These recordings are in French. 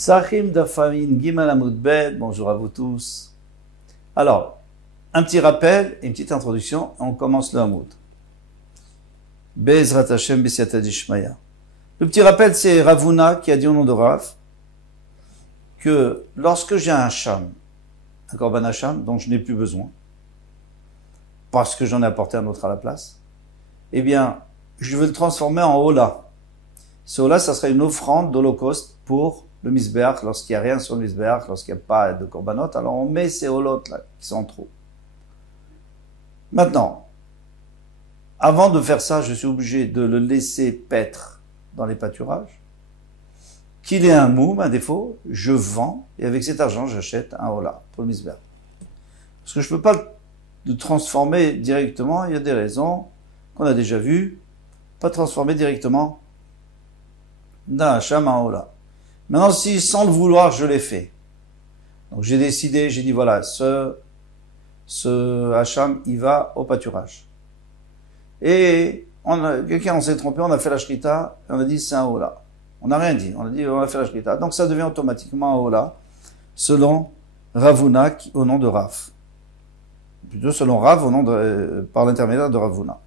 Sahim Dafamin Gimal Amoudbed, bonjour à vous tous. Alors, un petit rappel et une petite introduction, on commence le Hamoud. Bezrat Hashem Besiata Dishmaya. Le petit rappel, c'est Ravuna qui a dit au nom de Rav que lorsque j'ai un Hacham, un Korban Hacham dont je n'ai plus besoin, parce que j'en ai apporté un autre à la place, eh bien, je veux le transformer en Ola. Ce Ola, ça serait une offrande d'Holocauste pour le Misbeach, lorsqu'il n'y a rien sur le Misbeach, lorsqu'il n'y a pas de Korbanot, alors on met ces Olot là, qui sont trop. Maintenant, avant de faire ça, je suis obligé de le laisser paître dans les pâturages. Qu'il ait un moum, un défaut, je vends, et avec cet argent, j'achète un Ola pour le Misbeach. Parce que je ne peux pas le transformer directement, il y a des raisons qu'on a déjà vues, pas transformer directement d'un Hacham en Ola. Maintenant, si sans le vouloir, je l'ai fait. Donc j'ai décidé, j'ai dit voilà, ce Hacham, il va au pâturage. Et quelqu'un s'est trompé, on a fait la shrita, et on a dit c'est un Ola. On n'a rien dit, on a dit on a fait la shrita. Donc ça devient automatiquement un Ola, selon Ravuna, au nom de Rav. Plutôt selon Rav, par l'intermédiaire de Ravuna.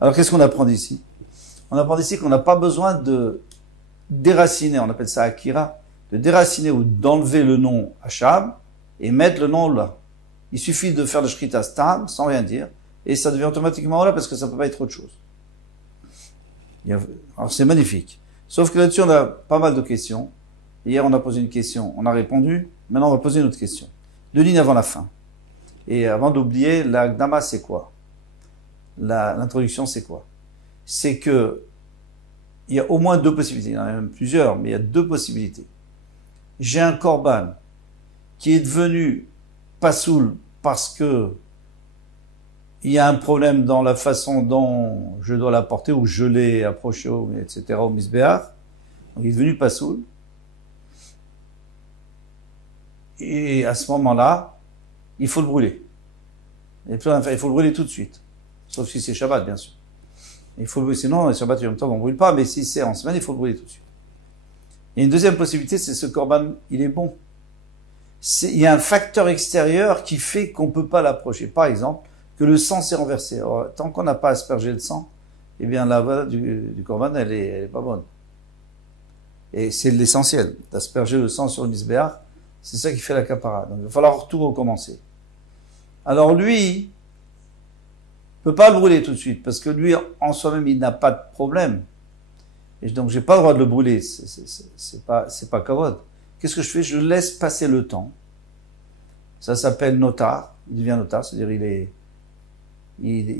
Alors qu'est-ce qu'on apprend d'ici? On apprend d'ici qu'on n'a pas besoin de déraciner, on appelle ça Akira, de déraciner ou d'enlever le nom Hacham et mettre le nom Ola. Il suffit de faire le Shrita Stam sans rien dire et ça devient automatiquement Ola parce que ça ne peut pas être autre chose. Alors c'est magnifique. Sauf que là-dessus on a pas mal de questions. Hier on a posé une question, on a répondu, maintenant on va poser une autre question. 2 lignes avant la fin. Et avant d'oublier, la Gdama c'est quoi? L'introduction c'est quoi? C'est que il y a au moins 2 possibilités, il y en a même plusieurs, mais il y a 2 possibilités. J'ai un korban qui est devenu pasoul parce que il y a un problème dans la façon dont je dois l'apporter, ou je l'ai approché, etc., au Misbeach. Donc il est devenu pasoul. Et à ce moment-là, il faut le brûler. Il faut le brûler tout de suite. Sauf si c'est Shabbat, bien sûr. Il faut, sinon, Shabbat, en même temps, on ne brûle pas, mais si c'est en semaine, il faut le brûler tout de suite. Et une deuxième possibilité, c'est ce korban, il est bon. Il y a un facteur extérieur qui fait qu'on ne peut pas l'approcher. Par exemple, que le sang s'est renversé. Alors, tant qu'on n'a pas aspergé le sang, eh bien, la voie du korban, elle est pas bonne. Et c'est l'essentiel, d'asperger le sang sur le misbeach. C'est ça qui fait la kapara. Donc, il va falloir tout recommencer. Alors, lui, peut pas le brûler tout de suite, parce que lui, en soi-même, il n'a pas de problème. Et donc, j'ai pas le droit de le brûler. C'est pas kavod. Qu'est-ce que je fais? Je laisse passer le temps. Ça s'appelle notar. Il devient notar, c'est-à-dire il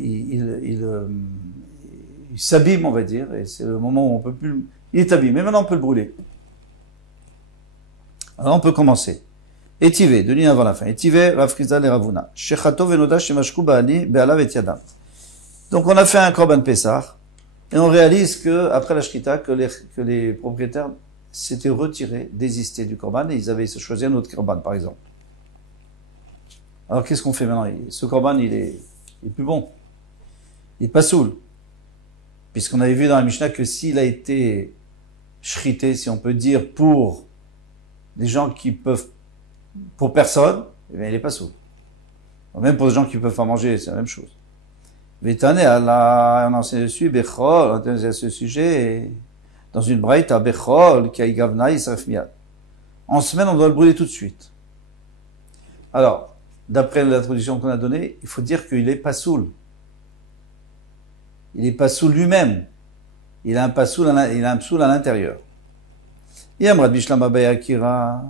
s'abîme, on va dire, et c'est le moment où on peut plus, il est abîmé. Maintenant, on peut le brûler. Alors, on peut commencer. Etive, 2 lignes avant la fin. Etive, Rav Chizal et Ravuna. Shechato venoda shemashku ba'ani be'alav et yadam. Donc, on a fait un korban Pessah, et on réalise que, après la shrita, que les propriétaires s'étaient retirés, désistés du korban, et ils avaient choisi un autre korban, par exemple. Alors, qu'est-ce qu'on fait maintenant? Ce korban, il est plus bon. Il est pas saoul. Puisqu'on avait vu dans la Mishnah que s'il a été shrité, si on peut dire, pour des gens qui peuvent, pour personne, eh bien, il est pas saoul. Même pour des gens qui peuvent pas manger, c'est la même chose. Vétane, on enseigne dessus, Bechol, on enseigne à ce sujet, dans une braïta, Bechol, qui a Igavna, Yisraf Miyad. En semaine, on doit le brûler tout de suite. Alors, d'après l'introduction qu'on a donnée, il faut dire qu'il est pas saoul. Il est pas saoul lui-même. Il a un psoul à l'intérieur. Yamrad Bishlam Abay Akira.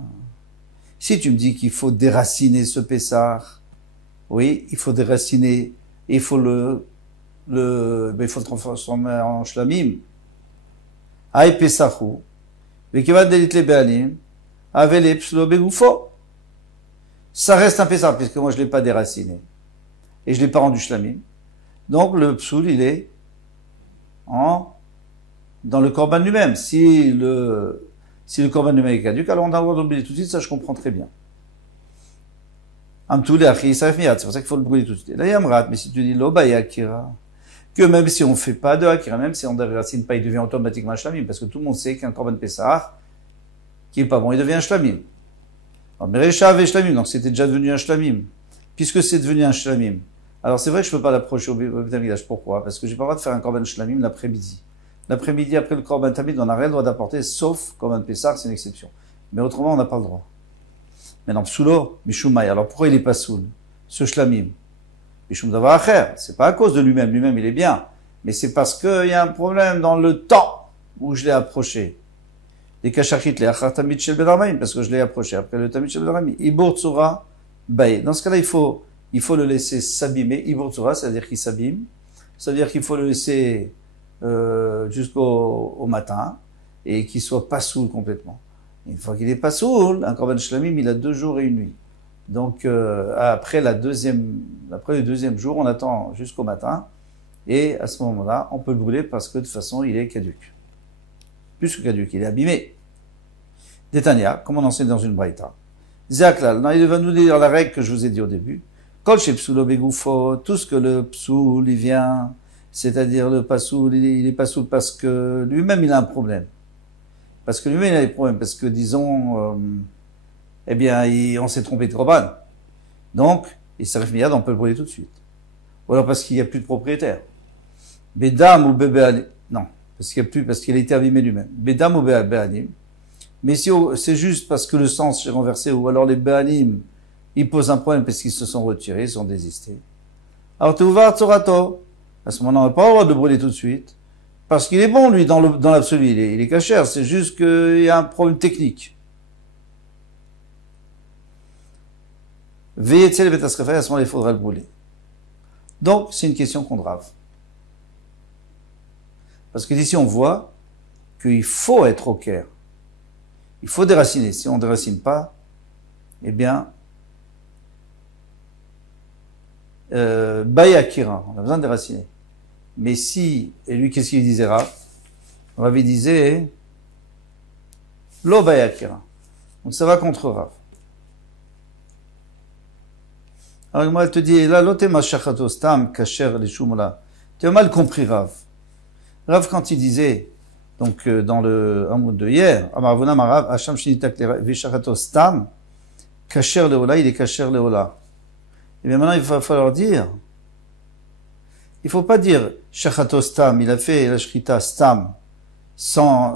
Si tu me dis qu'il faut déraciner ce Pessah, oui, il faut déraciner, il faut le transformer en shlamim. Aïe Pessachu, Vekivad Delit le Bealim, Avele Pslo Begoufo. Ça reste un Pessah, puisque moi je l'ai pas déraciné. Et je l'ai pas rendu shlamim. Donc le psoul, il est dans le korban lui-même. Si le korban lui-même est caduc, alors on a le droit de le brûler tout de suite, ça je comprends très bien. C'est pour ça qu'il faut le brûler tout de suite. Là, Yamrat, mais si tu dis l'obaya akira, que même si on fait pas de akira, même si on ne déracine pas, il devient automatiquement shlamim, parce que tout le monde sait qu'un korban Pessah, qui est pas bon, il devient un shlamim. Alors, Mereshav et shlamim, donc c'était déjà devenu un shlamim. Puisque c'est devenu un shlamim. Alors c'est vrai que je peux pas l'approcher au Beth Amikdash. Pourquoi? Parce que j'ai pas le droit de faire un korban shlamim l'après-midi. L'après-midi, après le korban tamid, on n'a rien le droit d'apporter, sauf korban Pessah, c'est une exception. Mais autrement, on n'a pas le droit. Maintenant, psulo, mishumay. Alors pourquoi il est pas soul? Ce shlamim. Mishum davar acher. C'est pas à cause de lui-même. Lui-même, il est bien. Mais c'est parce qu'il y a un problème dans le temps où je l'ai approché. Des kachachit, les achar tamid shel bedarmaim, parce que je l'ai approché après le tamid shel bedarmaim. Ibur tsura, bae. Dans ce cas-là, il faut le laisser s'abîmer. Ibur tsura, c'est-à-dire qu'il s'abîme. C'est-à-dire qu'il faut le laisser jusqu'au matin et qu'il soit pas saoul complètement. Une fois qu'il est pas saoul, un korban shlamim, il a 2 jours et 1 nuit. Donc après le deuxième jour, on attend jusqu'au matin et à ce moment-là, on peut le brûler parce que de toute façon, il est caduc. Plus que caduc, il est abîmé. Détania, comme on enseigne dans une braïta. Zaklal, non, il va nous dire la règle que je vous ai dit au début. Kol she psulo begoufo, tout ce que le psoul, il vient, c'est-à-dire le pasoul, il est pasoul parce que lui-même, il a un problème. Parce que lui-même, il a des problèmes. Parce que, disons, eh bien, on s'est trompé de korban. Donc, il s'arrive miyad, on peut le brûler tout de suite. Ou alors parce qu'il n'y a plus de propriétaire. Bedam ou bébé, non. Parce qu'il a été abîmé lui-même. Bedam ou béanim. Mais si c'est juste parce que le sang s'est renversé, ou alors les béanim, ils posent un problème parce qu'ils se sont retirés, ils sont désistés. Alors, Teuvar Tzorato. À ce moment-là, on n'a pas le droit de le brûler tout de suite. Parce qu'il est bon, lui, dans l'absolu, il est cachère. C'est juste qu'il y a un problème technique. Veillez le betasrefay, à ce moment-là, il faudra le brûler. Donc, c'est une question qu'on drave. Parce que d'ici, on voit qu'il faut être au Caire. Il faut déraciner. Si on ne déracine pas, eh bien, Bayakira, on a besoin de déraciner. Mais si, et lui, qu'est-ce qu'il disait, Rav? Rav, il disait, Lo Bayakira. Donc ça va contre Rav. Alors moi, elle te dit, là, l'otema shachato stam kasher lishumola. Tu as mal compris, Rav. Rav, quand il disait, donc, dans le Hamoud de hier, Amaravuna Marav, Hacham shinitak vishachato stam, kasher leola, il est kasher leola. Et bien maintenant, il va falloir dire, il faut pas dire shachato stam, il a fait la shrita stam, sans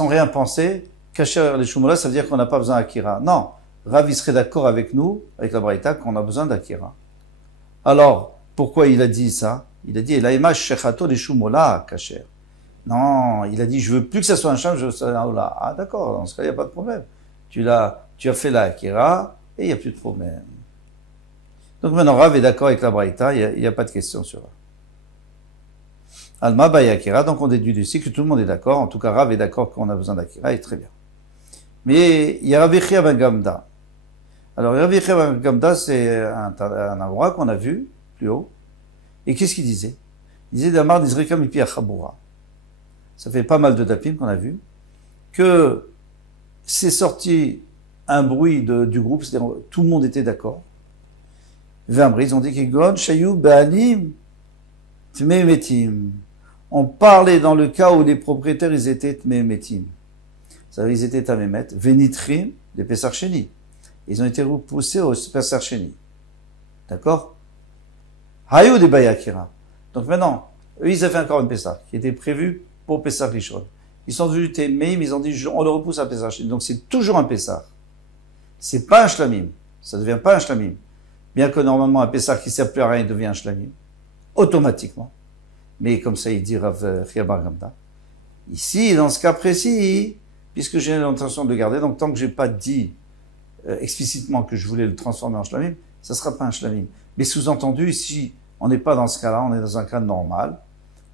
rien penser, kasher lishumola, ça veut dire qu'on n'a pas besoin d'akira. Non. Rav, il serait d'accord avec nous, avec la Braïta, qu'on a besoin d'Akira. Alors, pourquoi il a dit ça? Il a dit, Elaïma shechato lishumola kasher. Non, il a dit, je veux plus que ça soit un sham, je veux que ça soit un ola. Ah, d'accord, dans ce cas, il n'y a pas de problème. Tu as fait la Akira, et il n'y a plus de problème. Donc maintenant, Rav est d'accord avec la Braïta, il n'y a pas de question sur Rav. Alma bay Akira, donc on déduit d'ici que tout le monde est d'accord. En tout cas, Rav est d'accord qu'on a besoin d'Akira, et très bien. Mais il y a Rabbi Chia ben Gamda. Alors, Rabbi Chia ben Gamda, c'est un endroit qu'on a vu plus haut. Et qu'est-ce qu'il disait? Il disait d'Amar d'Izrika Mipi Achabura. Ça fait pas mal de dapim qu'on a vu. Que c'est sorti un bruit du groupe, c'est-à-dire tout le monde était d'accord. Ils ont dit qu'Egon, Shayou, Baanim, Tmemetim. On parlait dans le cas où les propriétaires, ils étaient Tmemetim. Ça veut dire, ils étaient Tamemet, Venitrim, les Pesarcheni. Ils ont été repoussés au Pesarcheni. D'accord? Hayou des Bayakira. Donc maintenant, eux, ils avaient encore une Pessah, qui était prévue pour Pessah Rishon. Ils sont devenus Témeim, ils ont dit, on le repousse à Pesarcheni. Donc c'est toujours un Pessah. C'est pas un Shlamim. Ça ne devient pas un Shlamim. Bien que normalement, un Pessah qui ne sert plus à rien, il devient un Shlamim. Automatiquement. Mais comme ça, il dit Rav Chia bar Gamda. Ici, dans ce cas précis, puisque j'ai l'intention de le garder, donc tant que j'ai pas dit explicitement que je voulais le transformer en shlamim, ça sera pas un shlamim. Mais sous-entendu, si on n'est pas dans ce cas-là, on est dans un cas normal,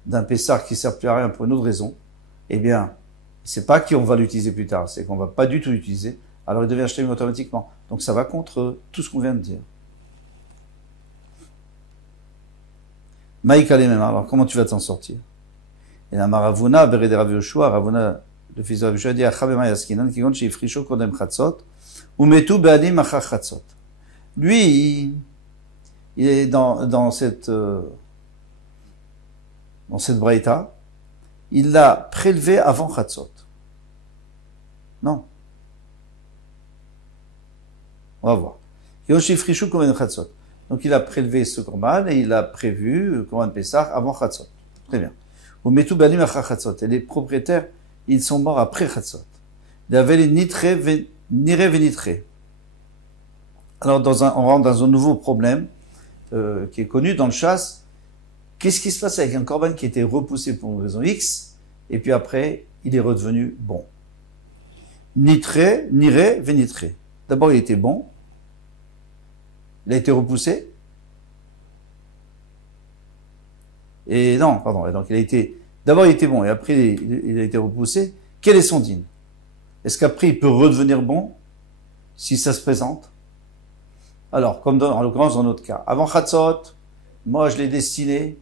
d'un pessar qui sert plus à rien pour une autre raison, eh bien, c'est pas qu'on va l'utiliser plus tard, c'est qu'on va pas du tout l'utiliser, alors il devient shlamim automatiquement. Donc ça va contre tout ce qu'on vient de dire. Maïka les mêmes, alors comment tu vas t'en sortir? Et la Maravuna, Bered Rav Yoshua, Ravuna, le fils de Rav Yoshua, dit Achabema Yaskinan, qui compte chez Ifrisho Kodem Chatzot, ou Metu Be'adim Achar Chatzot. Lui, il est dans cette braïta, il l'a prélevé avant Chatzot. Non. On va voir. Yoshi Frishu Kohen Chatzot. Donc il a prélevé ce korban et il a prévu Korban Pessah avant Chatzot. Très bien. Ou Metu Banim Achar Chatzot. Et les propriétaires, ils sont morts après Chatzot. Il y avait les Nire Venitre. Alors on rentre dans un nouveau problème qui est connu dans le chasse. Qu'est-ce qui se passe avec un korban qui était repoussé pour une raison X et puis après il est redevenu bon? Nire Venitre. D'abord il était bon. Il a été repoussé. Et non, pardon. Donc d'abord il était bon et après il a été repoussé. Quel est son dîne? Est-ce qu'après il peut redevenir bon si ça se présente? Alors, comme en l'occurrence dans notre cas, avant Chatzot, moi je l'ai destiné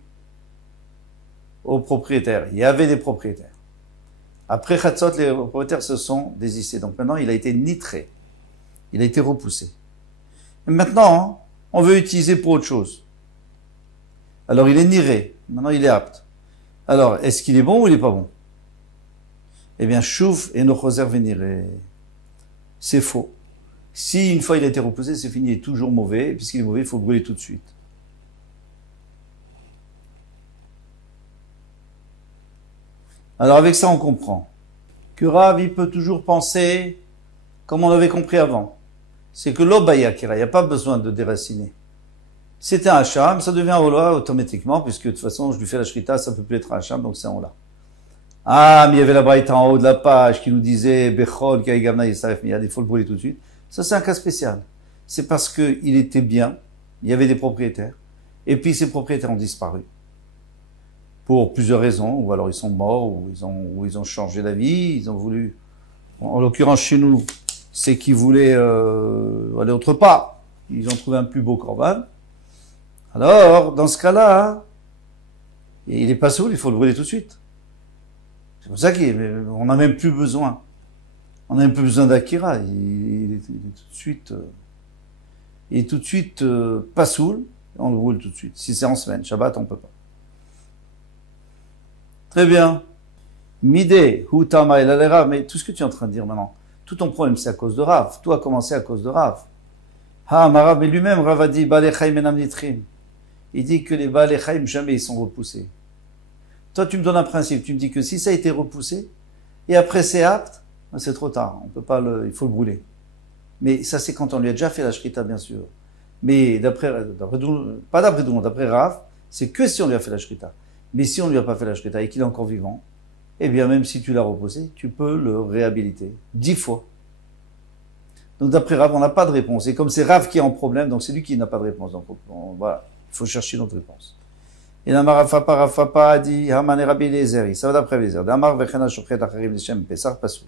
aux propriétaires. Il y avait des propriétaires. Après Chatzot, les propriétaires se sont désistés. Donc maintenant il a été nitré. Il a été repoussé. Et maintenant, on veut l'utiliser pour autre chose. Alors il est niré. Maintenant il est apte. Alors, est-ce qu'il est bon ou il n'est pas bon? Eh bien, chouf et nochoser veniré. C'est faux. Si une fois il a été repoussé, c'est fini, il est toujours mauvais. Et puisqu'il est mauvais, il faut le brûler tout de suite. Alors avec ça, on comprend que Rav, il peut toujours penser, comme on l'avait compris avant, c'est que l'obayakira, il n'y a pas besoin de déraciner. C'est un hacham, ça devient un ola automatiquement, puisque de toute façon, je lui fais la shrita, ça peut plus être un hacham, donc c'est un ola. Ah, mais il y avait la braïta en haut de la page qui nous disait Bechol, Kaïgamna, Yisaref, Miyad, il faut le brûler tout de suite. Ça, c'est un cas spécial. C'est parce qu'il était bien, il y avait des propriétaires, et puis ces propriétaires ont disparu. Pour plusieurs raisons, ou alors ils sont morts, ou ils ont changé d'avis, ils ont voulu, en l'occurrence chez nous, c'est qu'ils voulaient aller autre part. Ils ont trouvé un plus beau korban. Alors, dans ce cas-là, il est pas saoul, il faut le brûler tout de suite. C'est pour ça qu'on n'a même plus besoin. On n'a même plus besoin d'Akira. Il est tout de suite pas saoul, on le brûle tout de suite. Si c'est en semaine, Shabbat, on peut pas. Très bien. Midé, Hutama et Rav, mais tout ce que tu es en train de dire maintenant, tout ton problème c'est à cause de Rav. Tout a commencé à cause de Rav. Ah, Marav, mais lui-même, Rav a dit, Balechaim enam nitrim. Il dit que les Balechaim, jamais ils sont repoussés. Toi, tu me donnes un principe. Tu me dis que si ça a été repoussé, et après c'est apte, c'est trop tard. On peut pas il faut le brûler. Mais ça, c'est quand on lui a déjà fait la shrita, bien sûr. Mais d'après Rav, c'est que si on lui a fait la shrita. Mais si on lui a pas fait la shrita et qu'il est encore vivant, eh bien, même si tu l'as repoussé, tu peux le réhabiliter 10 fois. Donc, d'après Rav, on n'a pas de réponse. Et comme c'est Rav qui est en problème, donc c'est lui qui n'a pas de réponse. Donc, voilà. Il faut chercher notre réponse. Et Rafapa a dit, Hamane Rabbi Eliezer, ça va d'après Eliezer. Damar vechena shochet acharim l'Ishem pesach pasoul.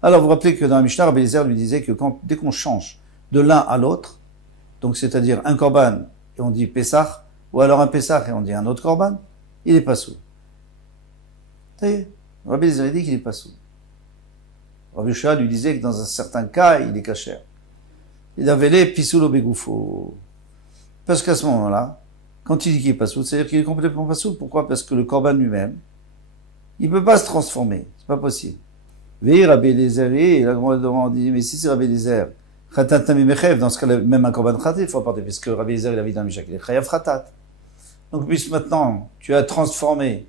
Alors, vous vous rappelez que dans la Mishnah, Rabbi Eliezer lui disait que dès qu'on change de l'un à l'autre, donc c'est-à-dire un korban et on dit pesach, ou alors un pesach et on dit un autre korban, il est pasoul. Rabbi Eliezer dit qu'il est pasoul. Rabbi Shua lui disait que dans un certain cas, il est kasher. Il avait les pisoul au begoufo. Parce qu'à ce moment-là, quand il dit qu'il est pasoul, c'est-à-dire qu'il est complètement pasoul. Pourquoi? Parce que le korban lui-même, il peut pas se transformer. C'est pas possible. Veille Rabbi Eliezer, et la grande dit, mais si c'est Rabbi Eliezer, Khatat Nami Mechev, dans ce cas-là, même un korban khatat, il faut apporter, parce que Rabbi Eliezer, il a dit dans le Mishak, il est chayav khatat. Donc, puisque maintenant, tu as transformé,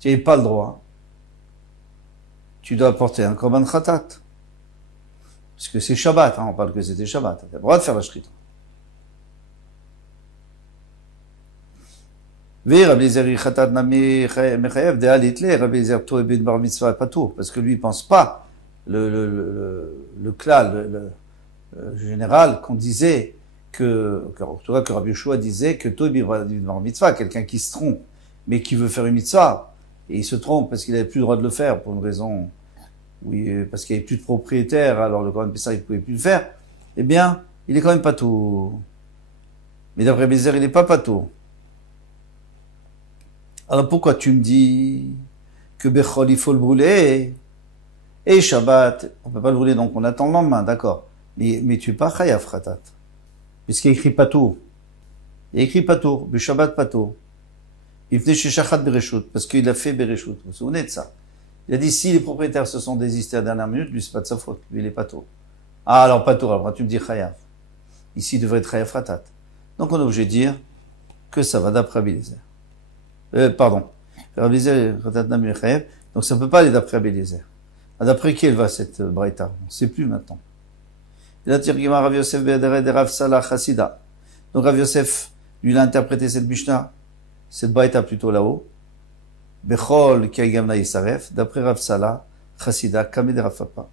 tu n'avais pas le droit, tu dois apporter un korban khatat. Parce que c'est Shabbat, on parle que c'était Shabbat. Tu as le droit de faire la shrita. Rabbi Eliezer Khatat Nami Mechayev de Alitle, Rabbi Eliezer Toé Ben Bar Mitzvah Patour, parce que lui il pense pas le klal, le général qu'on disait que Rabbi Yeshua disait que Toé Ben Bar Mitzvah, quelqu'un qui se trompe, mais qui veut faire une mitzvah, et il se trompe parce qu'il n'avait plus le droit de le faire pour une raison, oui, parce qu'il n'y avait plus de propriétaire, alors le Kohen Pessah il ne pouvait plus le faire, eh bien, il est quand même Patour. Mais d'après Rabbi Eliezer, il n'est pas Patour. Alors pourquoi tu me dis que Bechol, il faut le brûler et Shabbat, on peut pas le brûler, donc on attend le lendemain, d'accord. Mais tu es pas chayav khatat. Puisqu'il y a écrit Patour. Il y a écrit Patour, Shabbat Patour. Il venait chez Shachat Bereshut, parce qu'il a fait Bereshut. Vous vous souvenez de ça? Il a dit, si les propriétaires se sont désistés à la dernière minute, lui, c'est pas de sa faute. Lui, il est pas tôt. Ah, alors pas tôt. Alors, tu me dis chayav. Ici, il devrait être chayav ratat. Donc, on est obligé de dire que ça va d'après Abeliezer. Pardon. Abeliezer, ratat namu chayav. Donc, ça ne peut pas aller d'après Abeliezer. D'après qui elle va, cette braïta? On ne sait plus maintenant. Il a tiré Rav Yosef Be'edere de Rav Salah Chassida. Donc, Rav Yosef, lui, il a interprété cette Mishnah, cette braïta plutôt là-haut. Bechol Kiagamna Yisaref, d'après Rav Salah, Chassida, Kameh de Rav Papa.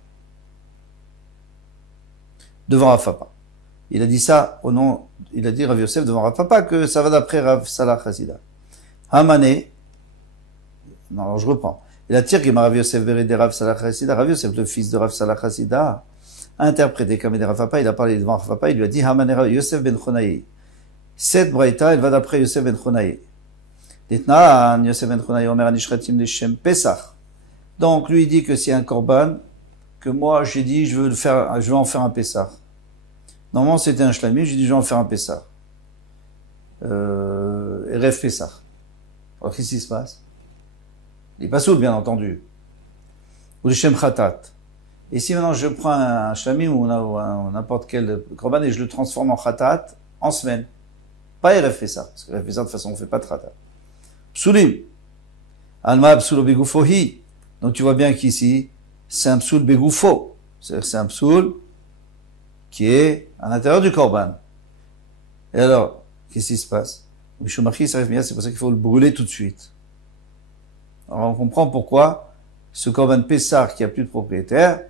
Devant Rav Papa. Il a dit ça au nom, il a dit Rav Yosef devant Rav Papa que ça va d'après Rav Salah Chassida. Hamane, non, alors je reprends. Il a tiré Rav Yosef de Rav Salah Chassida. Rav Yosef, le fils de Rav Salah Chassida, a interprété Kameh de Rav Papa. Il a parlé devant Rav Papa. Il lui a dit Hamane Rav Yosef ben Chonaï. Cette braïta, elle va d'après Yosef ben Chonaï. Ditna, Yosef ben Chonaï, Omer Anishratim Leshem Pesach. Donc, lui, il dit que c'est un korban, que moi, j'ai dit, je veux en faire un Pesach. Normalement, c'était un Shlami, j'ai dit, je vais en faire un Pesach. Rêve Pesach. Alors, qu'est-ce qui se passe? Il n'est pas soul, bien entendu. Ou Leshem Khatat. Et si maintenant, je prends un Shlami ou n'importe quel korban et je le transforme en Khatat, en semaine. Pas Erev Pesach, parce que Erev Pesach, de toute façon, on ne fait pas de Khatat. Psulim. Alma psulo begufohi. Donc tu vois bien qu'ici, c'est un psoul begufo. C'est-à-dire c'est un psoul qui est à l'intérieur du korban. Et alors, qu'est-ce qui se passe? C'est pour ça qu'il faut le brûler tout de suite. Alors on comprend pourquoi ce korban Pessar qui a plus de propriétaire,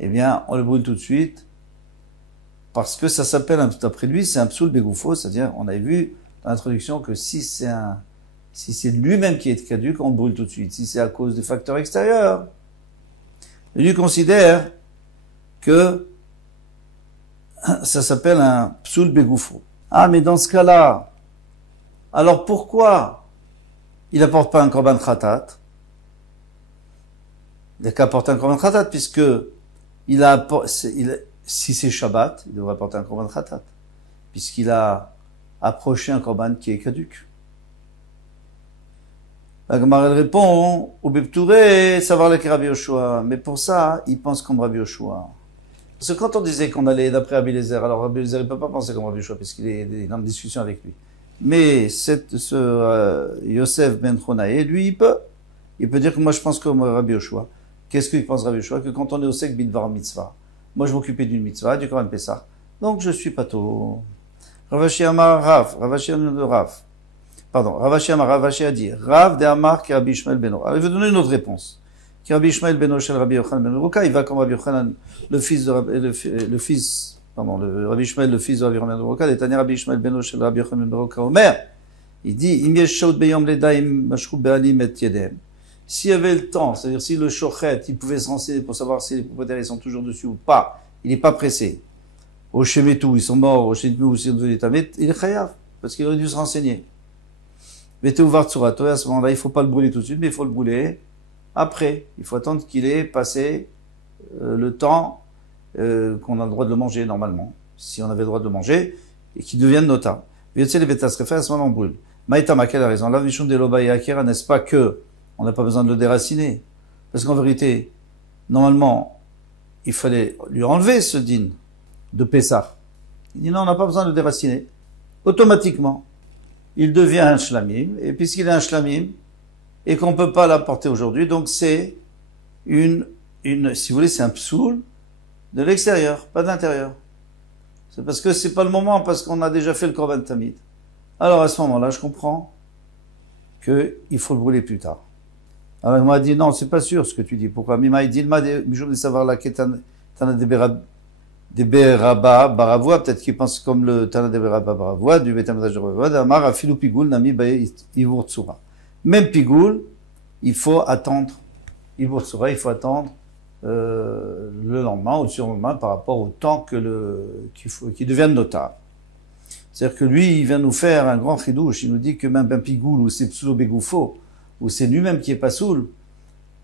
eh bien, on le brûle tout de suite. Parce que ça s'appelle, d'après lui, c'est un psoul begufo. C'est-à-dire, on avait vu dans l'introduction que si c'est lui-même qui est caduc, on le brûle tout de suite. Si c'est à cause des facteurs extérieurs, lui considère que ça s'appelle un psoul begoufo. Ah, mais dans ce cas-là, alors pourquoi il apporte pas un korban khatat? Il n'a qu'à apporter un korban khatat, puisque si c'est Shabbat, il devrait apporter un korban khatat, puisqu'il a approché un korban qui est caduc. La Gemara répond, au Beptouré, savoir le Rabbi Yoshua. Mais pour ça, il pense comme Rabbi Yoshua. Parce que quand on disait qu'on allait d'après Rabbi Eliezer, alors Rabbi Eliezer ne peut pas penser comme Rabbi Yoshua, parce qu'il est en discussion avec lui. Mais Yosef ben Chonaï, lui, il peut dire que moi je pense comme Rabbi Yoshua. Qu'est-ce qu'il pense Rabbi Yoshua? Que quand on est au sec bidvar mitzvah, moi je m'occupais d'une mitzvah, du Korban Pessah, donc je suis pato. Ravashi Amar Rav, Ravashi Amar Rav. Pardon, Ravashi Amar, Ravashi a dit, Rav de Amar ki Rabbi Ishmael beno. Alors il veut donner une autre réponse. Ki Rabbi Ishmael beno shel Rabbi Yochanan ben Ruka, il va comme Rabbi Yochanan, le Rabbi Ishmael, le fils de Rabbi Yochanan ben Ruka, les Tanya Rabbi Ishmael beno shel Rabbi Yochanan ben Ruka, Omer, il dit, Im yesh shaut beyom ledaim mashru be'alim et yedem. S'il y avait le temps, c'est-à-dire si le shochet, il pouvait se renseigner pour savoir si les propriétaires ils sont toujours dessus ou pas, il n'est pas pressé. Au Shemetou, ils sont morts, au Shemetou, ils sont devenus tamés, il est chayav, parce qu'il aurait dû se renseigner. Mais Teuvar Tsurato, à ce moment-là, il ne faut pas le brûler tout de suite, mais il faut le brûler après. Il faut attendre qu'il ait passé le temps qu'on a le droit de le manger normalement, si on avait le droit de le manger, et qu'il devienne nota. Et tu sais, les bêtas se réfèrent, à ce moment-là, on brûle. Maïtama, quelle a raison? La vichon de l'Oba et Akira, n'est-ce pas que on n'a pas besoin de le déraciner? Parce qu'en vérité, normalement, il fallait lui enlever ce din de Pessah. Il dit non, on n'a pas besoin de le déraciner. Automatiquement, il devient un shlamim, et puisqu'il est un shlamim, et qu'on ne peut pas l'apporter aujourd'hui, donc c'est si vous voulez, c'est un psoul de l'extérieur, pas de l'intérieur. C'est parce que c'est pas le moment, parce qu'on a déjà fait le korban tamid. Alors à ce moment-là, je comprends qu'il faut le brûler plus tard. Alors il m'a dit non, c'est pas sûr ce que tu dis. Pourquoi? Mima il dit il m'a dit je voulais savoir là que Tana de Beraba Baravoua, peut-être qu'il pense comme le Tana de Beraba Baravoua du Betamadash de Baravoua, d'Amar Afilu Pigoul Nami Baye Ivur Tsura. Même Pigoul, il faut attendre Ivur Tsura, il faut attendre le lendemain ou le surlendemain par rapport au temps qu'il devienne notable. C'est-à-dire que lui, il vient nous faire un grand chidouche, il nous dit que même un Pigoul ou c'est Psulo Begoufo, ou c'est lui-même qui est pas soul,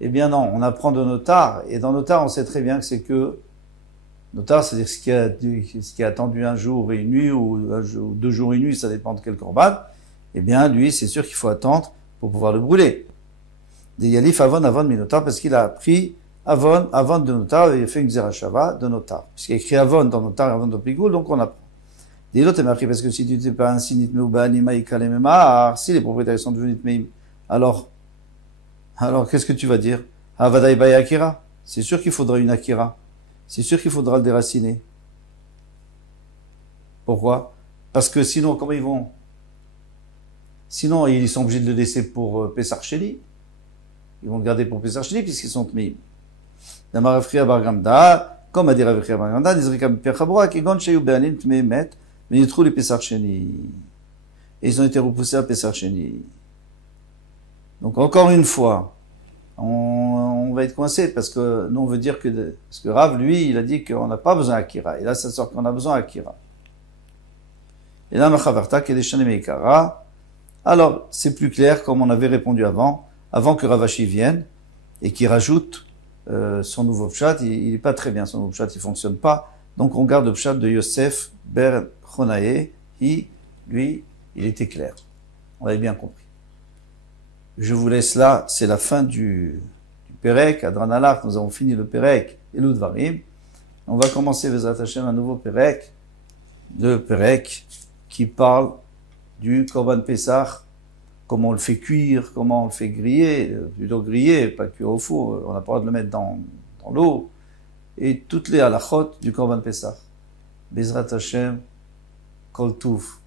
eh bien non, on apprend de notar, et dans notar, on sait très bien que c'est que notar, c'est-à-dire ce qui a attendu un jour et une nuit, ou 2 jours et une nuit, ça dépend de quel korban, eh bien lui, c'est sûr qu'il faut attendre pour pouvoir le brûler. Des Yalif avant de notar, parce qu'il a appris avant de notar, il a fait une Zerachava de notar. Puisqu'il y a écrit avant dans notar, avant de Pigoul, donc on apprend. Des l'autre, il m'a appris, parce que si tu n'étais pas ainsi, si les propriétaires sont devenus Nitmeim, alors, qu'est-ce que tu vas dire? Havadaï Bay Akira. C'est sûr qu'il faudra une Akira. C'est sûr qu'il faudra le déraciner. Pourquoi? Parce que sinon, comment ils vont? Sinon, ils sont obligés de le laisser pour Pessar Sheni. Ils vont le garder pour Pessar Sheni puisqu'ils sont Tmeim. Damarafria Bargamda, comme a dit Ravechria Bargamda, Nizrikam Pirchabra, Kigon Shayu Beanim Tmeimet, mais ils trouvent les Pessar Sheni. Et ils ont été repoussés à Pessar Sheni. Donc, encore une fois, on va être coincé parce que nous, on veut dire parce que Rav, lui, il a dit qu'on n'a pas besoin d'Akira. Et là, ça sort qu'on a besoin d'Akira. Et là, Machavarta, Kedeshane Meikara. Alors, c'est plus clair, comme on avait répondu avant que Ravashi vienne, et qu'il rajoute son nouveau pshat. Il n'est pas très bien, son nouveau pshat, il fonctionne pas. Donc, on garde le pshat de Yosef Ber Chonae, qui, lui, il était clair. On avait bien compris. Je vous laisse là, c'est la fin du Perek, Adranalach, nous avons fini le Perek et l'Udvarim. On va commencer, Vezat Hashem, un nouveau Perek, le Perek qui parle du Korban Pessah, comment on le fait cuire, comment on le fait griller, plutôt griller, pas cuire au four, on n'a pas le droit de le mettre dans l'eau, et toutes les halachot du Korban Pessah. Bezrat Hashem, Kol Tuv.